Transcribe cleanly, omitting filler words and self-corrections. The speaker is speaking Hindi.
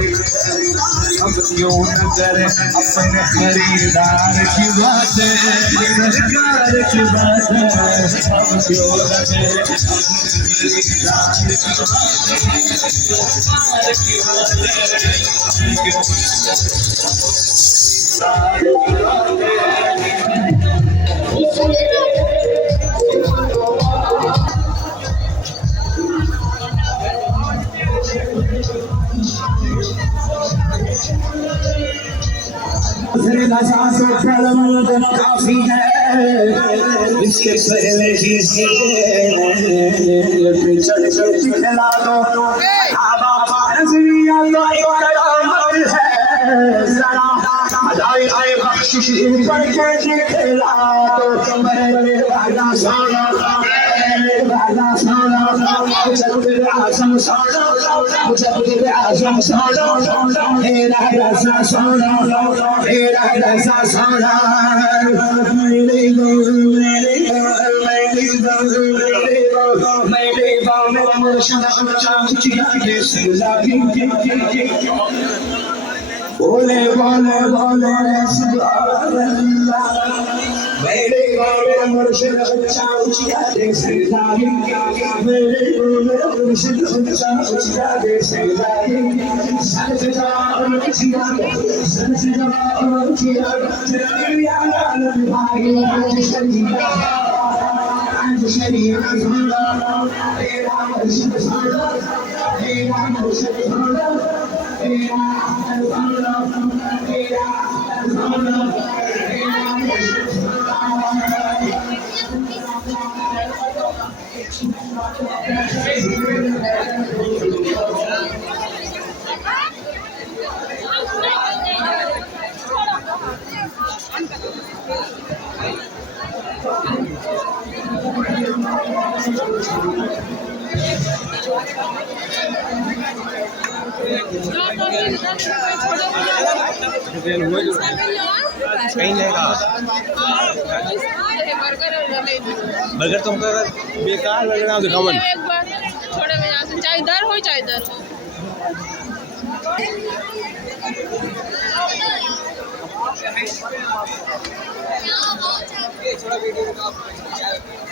अब क्यों न करे अपने खरीदार की बात है, सरकार की बात है। अब क्यों न करे खरीदार की बात काफी है इसके पहले ही चढ़ चढ़ खिला दो नजरिया तो करामत है जरा आए बख्शिश पर के खिला दो मेरे वाला सोना वाला सोना मुझे आसम सोना मुझे आसम सोना मेरा रसा सोना मेरा रसा सोना मेरे बोले बोले बोले मेरे बोले मुर्शिद बच्चा उचिया दे सरदारी मेरे बोले मुर्शिद बच्चा उचिया दे सरदारी सजदा उचिया सजदा उचिया तेरा नाम भाई शरीया शरीया तेरा मुर्शिद तेरा मुर्शिद कहीं लेगा बर्गर तुमको बेकार लग रहा है तो कमन एक बार छोड़े में यहाँ से चाहे इधर हो चाहे इधर थोड़ा वीडियो